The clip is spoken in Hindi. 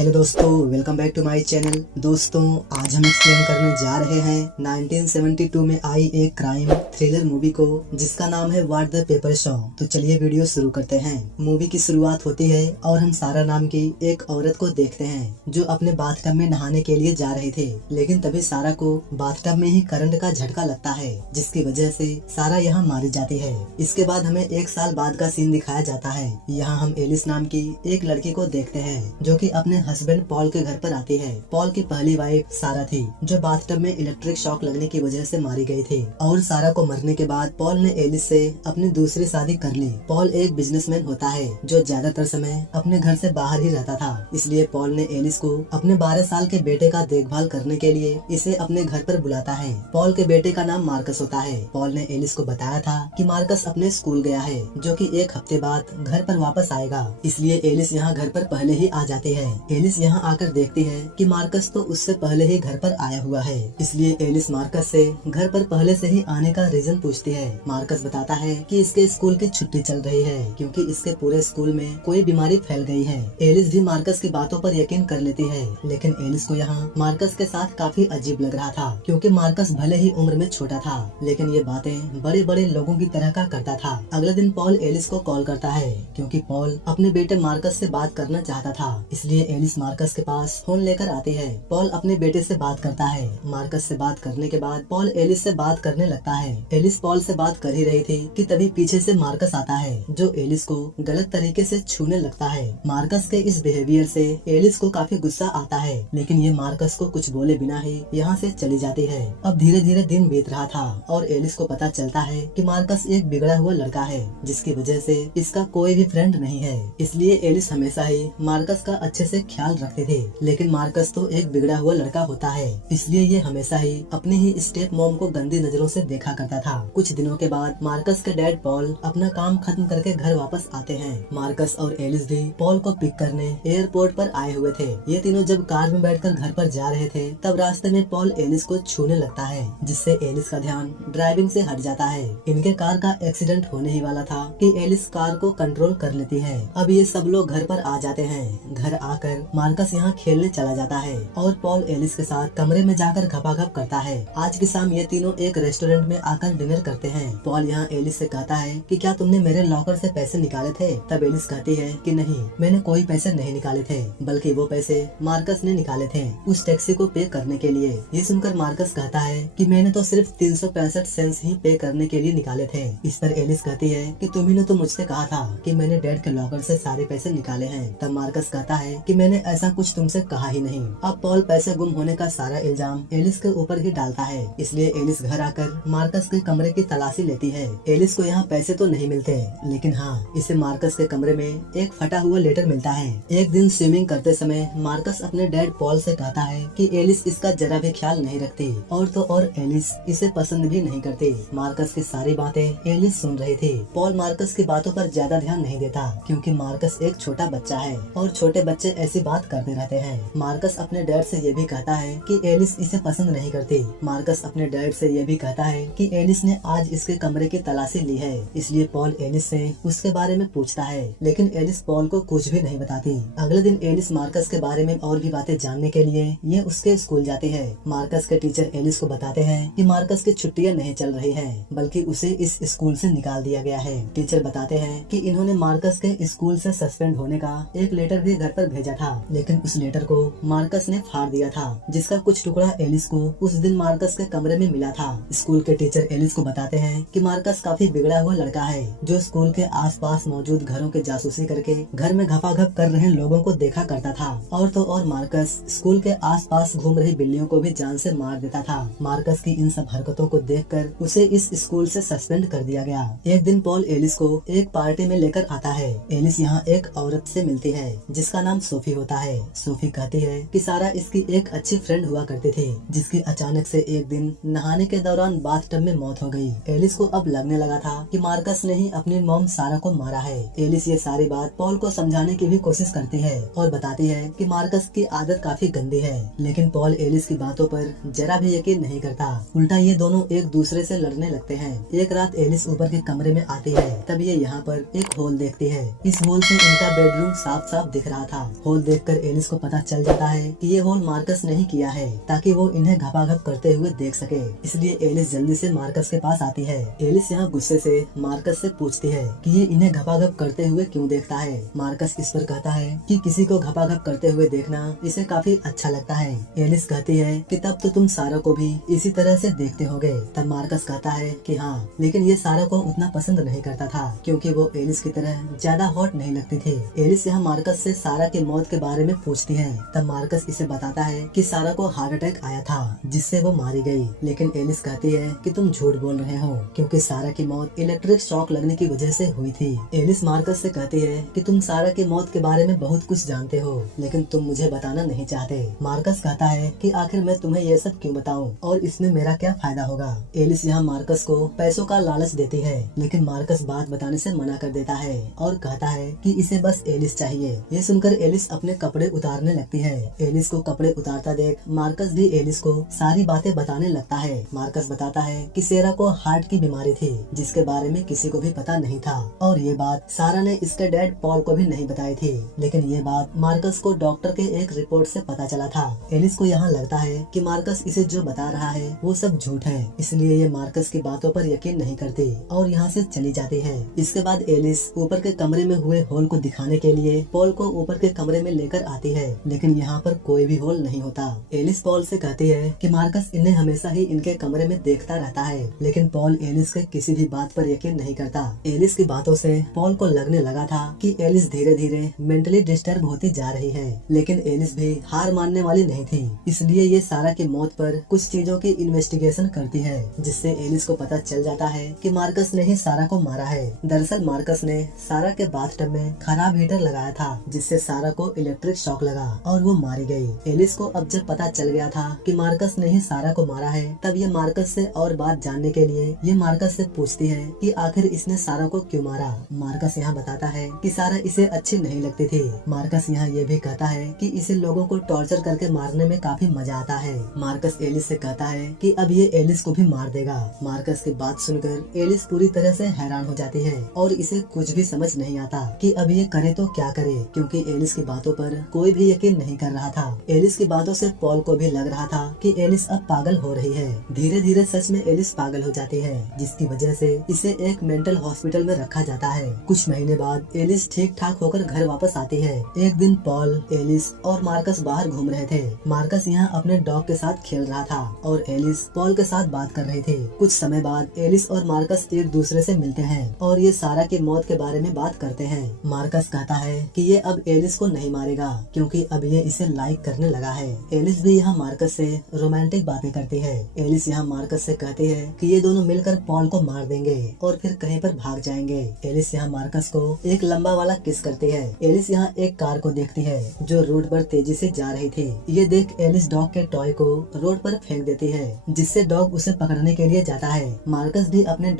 हेलो दोस्तों, welcome back to my channel. दोस्तों, आज हम एक्सप्लेन करने जा रहे हैं 1972 में आई एक क्राइम थ्रिलर मूवी को, जिसका नाम है व्हाट द पेपर शो। तो चलिए वीडियो शुरू करते हैं। मूवी की शुरुआत होती है और हम सारा नाम की एक औरत को देखते हैं जो अपने बाथटब में नहाने के लिए जा रहे थे, लेकिन तभी सारा को बाथटब में ही करंट का झटका लगता है, जिसकी वजह से सारा यहाँ मारी जाती है। इसके बाद हमें एक साल बाद का सीन दिखाया जाता है। यहाँ हम एलिस नाम की एक लड़की को देखते हैं जो कि अपने हस्बैंड पॉल के घर पर आती है। पॉल की पहली वाइफ सारा थी जो बाथटब में इलेक्ट्रिक शॉक लगने की वजह से मारी गई थी, और सारा को मरने के बाद पॉल ने एलिस से अपनी दूसरी शादी कर ली। पॉल एक बिजनेसमैन होता है जो ज्यादातर समय अपने घर से बाहर ही रहता था, इसलिए पॉल ने एलिस को अपने 12 साल के बेटे का देखभाल करने के लिए इसे अपने घर पर बुलाता है। पॉल के बेटे का नाम मार्कस होता है। पॉल ने एलिस को बताया था कि मार्कस अपने स्कूल गया है, जो कि एक हफ्ते बाद घर पर वापस आएगा, इसलिए एलिस यहाँ घर पर पहले ही आ जाती है। एलिस यहाँ आकर देखती है कि मार्कस तो उससे पहले ही घर पर आया हुआ है, इसलिए एलिस मार्कस से घर पर पहले से ही आने का रीजन पूछती है। मार्कस बताता है कि इसके स्कूल की छुट्टी चल रही है क्योंकि इसके पूरे स्कूल में कोई बीमारी फैल गई है। एलिस भी मार्कस की बातों पर यकीन कर लेती है, लेकिन एलिस को यहाँ मार्कस के साथ काफी अजीब लग रहा था क्योंकि मार्कस भले ही उम्र में छोटा था, लेकिन ये बातें बड़े बड़े लोगों की तरह का करता था। अगले दिन पॉल एलिस को कॉल करता है क्योंकि पॉल अपने बेटे मार्कस से बात करना चाहता था, इसलिए एलिस मार्कस के पास फोन लेकर आती है। पॉल अपने बेटे से बात करता है। मार्कस से बात करने के बाद पॉल एलिस से बात करने लगता है। एलिस पॉल से बात कर ही रही थी कि तभी पीछे से मार्कस आता है जो एलिस को गलत तरीके से छूने लगता है। मार्कस के इस बिहेवियर से एलिस को काफी गुस्सा आता है, लेकिन ये मार्कस को कुछ बोले बिना ही यहाँ से चली जाती है। अब धीरे धीरे दिन बीत रहा था और एलिस को पता चलता है कि मार्कस एक बिगड़ा हुआ लड़का है, जिसकी वजह से इसका कोई भी फ्रेंड नहीं है। इसलिए एलिस हमेशा ही मार्कस का अच्छे से ख्याल रखते थे, लेकिन मार्कस तो एक बिगड़ा हुआ लड़का होता है, इसलिए ये हमेशा ही अपने ही स्टेप मॉम को गंदी नजरों से देखा करता था। कुछ दिनों के बाद मार्कस के डैड पॉल अपना काम खत्म करके घर वापस आते हैं। मार्कस और एलिस भी पॉल को पिक करने एयरपोर्ट पर आए हुए थे। ये तीनों जब कार में बैठकर घर पर जा रहे थे, तब रास्ते में पॉल एलिस को छूने लगता है, जिससे एलिस का ध्यान ड्राइविंग से हट जाता है। इनके कार का एक्सीडेंट होने ही वाला था कि एलिस कार को कंट्रोल कर लेती है। अब ये सब लोग घर पर आ जाते हैं। घर आकर मार्कस यहाँ खेलने चला जाता है और पॉल एलिस के साथ कमरे में जाकर घपाघप करता है। आज की शाम ये तीनों एक रेस्टोरेंट में आकर डिनर करते हैं। पॉल यहाँ एलिस से कहता है कि क्या तुमने मेरे लॉकर से पैसे निकाले थे? तब एलिस कहती है कि नहीं, मैंने कोई पैसे नहीं निकाले थे, बल्कि वो पैसे मार्कस ने निकाले थे उस टैक्सी को पे करने के लिए। ये सुनकर मार्कस कहता है कि मैंने तो सिर्फ 365 सेंट्स ही पे करने के लिए निकाले थे। इस पर एलिस कहती है कि तुम्ही ने तो मुझसे कहा था कि मैंने डैड के लॉकर से सारे पैसे निकाले हैं। तब मार्कस कहता है कि मैंने ऐसा कुछ तुमसे कहा ही नहीं। अब पॉल पैसे गुम होने का सारा इल्जाम एलिस के ऊपर ही डालता है, इसलिए एलिस घर आकर मार्कस के कमरे की तलाशी लेती है। एलिस को यहाँ पैसे तो नहीं मिलते, लेकिन हाँ, इसे मार्कस के कमरे में एक फटा हुआ लेटर मिलता है। एक दिन स्विमिंग करते समय मार्कस अपने डैड पॉल से कहता है कि एलिस इसका जरा भी ख्याल नहीं रखती, और तो और एलिस इसे पसंद भी नहीं करती। मार्कस की सारी बातें एलिस सुन रही थी। पॉल मार्कस की बातों पर ज्यादा ध्यान नहीं देता क्योंकि मार्कस एक छोटा बच्चा है और छोटे बच्चे ऐसी बात करते रहते हैं। मार्कस अपने डैड से ये भी कहता है कि एलिस इसे पसंद नहीं करती। मार्कस अपने डैड से ये भी कहता है कि एलिस ने आज इसके कमरे की तलाशी ली है, इसलिए पॉल एलिस से उसके बारे में पूछता है, लेकिन एलिस पॉल को कुछ भी नहीं बताती। अगले दिन एलिस मार्कस के बारे में और भी बातें जानने के लिए ये उसके स्कूल जाती है। मार्कस के टीचर एलिस को बताते हैं कि मार्कस की छुट्टियां नहीं चल रही हैं, बल्कि उसे इस स्कूल से निकाल दिया गया है। टीचर बताते हैं कि इन्होंने मार्कस के स्कूल से सस्पेंड होने का एक लेटर भी घर पर भेजा था, लेकिन उस लेटर को मार्कस ने फाड़ दिया था, जिसका कुछ टुकड़ा एलिस को उस दिन मार्कस के कमरे में मिला था। स्कूल के टीचर एलिस को बताते हैं कि मार्कस काफी बिगड़ा हुआ लड़का है जो स्कूल के आसपास मौजूद घरों की जासूसी करके घर में घपाघप कर रहे लोगों को देखा करता था, और तो और मार्कस स्कूल के आसपास घूम रही बिल्लियों को भी जान से मार देता था। मार्कस की इन सब हरकतों को देखकर उसे इस स्कूल से सस्पेंड कर दिया गया। एक दिन पॉल एलिस को एक पार्टी में लेकर आता है। एलिस यहाँ एक औरत से मिलती है जिसका नाम सोफी होता है। सोफी कहती है कि सारा इसकी एक अच्छी फ्रेंड हुआ करती थी, जिसकी अचानक से एक दिन नहाने के दौरान बाथटब में मौत हो गई। एलिस को अब लगने लगा था कि मार्कस ने ही अपनी मॉम सारा को मारा है। एलिस ये सारी बात पॉल को समझाने की भी कोशिश करती है और बताती है कि मार्कस की आदत काफी गंदी है, लेकिन पॉल एलिस की बातों पर जरा भी यकीन नहीं करता। उल्टा ये दोनों एक दूसरे से लड़ने लगते हैं। एक रात एलिस ऊपर के कमरे में आती है, तब ये यहाँ पर एक होल देखती है। इस होल से इनका बेडरूम साफ साफ दिख रहा था। होल देखकर एलिस को पता चल जाता है कि ये होल मार्कस ने ही किया है ताकि वो इन्हें घपाघप करते हुए देख सके। इसलिए एलिस जल्दी से मार्कस के पास आती है। एलिस यहाँ गुस्से से मार्कस से पूछती है कि ये इन्हें घपाघप करते हुए क्यों देखता है। मार्कस इस पर कहता है कि किसी को घपाघप करते हुए देखना इसे काफी अच्छा लगता है। एलिस कहती है कि तब तो तुम सारा को भी इसी तरह से देखते होगे। तब मार्कस कहता है कि हाँ, लेकिन ये सारा को उतना पसंद नहीं करता था क्योंकि वो एलिस की तरह ज्यादा हॉट नहीं लगती थी। एलिस यहाँ मार्कस से सारा की मौत के बारे में पूछती है। तब मार्कस इसे बताता है कि सारा को हार्ट अटैक आया था जिससे वो मारी गई। लेकिन एलिस कहती है कि तुम झूठ बोल रहे हो क्योंकि सारा की मौत इलेक्ट्रिक शॉक लगने की वजह से हुई थी। एलिस मार्कस से कहती है कि तुम सारा की मौत के बारे में बहुत कुछ जानते हो लेकिन तुम मुझे बताना नहीं चाहते। मार्कस कहता है कि आखिर मैं तुम्हें ये सब क्यों बताऊं और इसमें मेरा क्या फायदा होगा। एलिस यहाँ मार्कस को पैसों का लालच देती है लेकिन मार्कस बात बताने से मना कर देता है और कहता है कि इसे बस एलिस चाहिए। ये सुनकर एलिस अपने कपड़े उतारने लगती है। एलिस को कपड़े उतारता देख मार्कस भी एलिस को सारी बातें बताने लगता है। मार्कस बताता है कि सेरा को हार्ट की बीमारी थी जिसके बारे में किसी को भी पता नहीं था और ये बात सारा ने इसके डैड पॉल को भी नहीं बताई थी। लेकिन ये बात मार्कस को डॉक्टर के एक रिपोर्ट से पता चला था। एलिस को यहाँ लगता है कि मार्कस इसे जो बता रहा है वो सब झूठ है, इसलिए ये मार्कस की बातों पर यकीन नहीं करती और यहाँ से चली जाती है। इसके बाद एलिस ऊपर के कमरे में हुए होल को दिखाने के लिए पॉल को ऊपर के कमरे में लेकर आती है लेकिन यहाँ पर कोई भी होल नहीं होता। एलिस पॉल से कहती है कि मार्कस इन्हें हमेशा ही इनके कमरे में देखता रहता है लेकिन पॉल एलिस के किसी भी बात पर यकीन नहीं करता। एलिस की बातों से पॉल को लगने लगा था कि एलिस धीरे धीरे मेंटली डिस्टर्ब होती जा रही है लेकिन एलिस भी हार मानने वाली नहीं थी, इसलिए ये सारा की मौत पर कुछ चीजों की इन्वेस्टिगेशन करती है जिससे एलिस को पता चल जाता है कि मार्कस ने ही सारा को मारा है। दरअसल मार्कस ने सारा के बाथटब में खराब हीटर लगाया था जिससे सारा को इलेक्ट्रिक शॉक लगा और वो मारी गई। एलिस को अब जब पता चल गया था कि मार्कस ने ही सारा को मारा है तब ये मार्कस से और बात जानने के लिए ये मार्कस से पूछती है कि आखिर इसने सारा को क्यों मारा। मार्कस यहाँ बताता है कि सारा इसे अच्छी नहीं लगती थी। मार्कस यहाँ ये भी कहता है कि इसे लोगों को टॉर्चर करके मारने में काफी मजा आता है। मार्कस एलिस से कहता है कि अब ये एलिस को भी मार देगा। मार्कस की बात सुनकर एलिस पूरी तरह से हैरान हो जाती है और इसे कुछ भी समझ नहीं आता कि अब ये करे तो क्या करे क्योंकि एलिस की बातों पर कोई भी यकीन नहीं कर रहा था। एलिस की बातों से पॉल को भी लग रहा था कि एलिस अब पागल हो रही है। धीरे धीरे सच में एलिस पागल हो जाती है जिसकी वजह से इसे एक मेंटल हॉस्पिटल में रखा जाता है। कुछ महीने बाद एलिस ठीक ठाक होकर घर वापस आती है। एक दिन पॉल, एलिस और मार्कस बाहर घूम रहे थे। मार्कस यहाँ अपने डॉग के साथ खेल रहा था और एलिस पॉल के साथ बात कर रही थी। कुछ समय बाद एलिस और मार्कस एक दूसरे से मिलते हैं और ये सारा की मौत के बारे में बात करते हैं। मार्कस कहता है कि ये अब एलिस को नहीं मारेगा क्योंकि अब ये इसे लाइक करने लगा है। एलिस भी यहाँ मार्कस से रोमांटिक बातें करती है। एलिस यहाँ मार्कस से कहती है कि ये दोनों मिलकर पॉल को मार देंगे और फिर कहीं पर भाग जाएंगे। एलिस यहाँ मार्कस को एक लंबा वाला किस करती है। एलिस यहाँ एक कार को देखती है जो रोड पर तेजी से जा रही थी। ये देख एलिस डॉग के टॉय को रोड पर फेंक देती है जिससे डॉग उसे पकड़ने के लिए जाता है। मार्कस भी अपने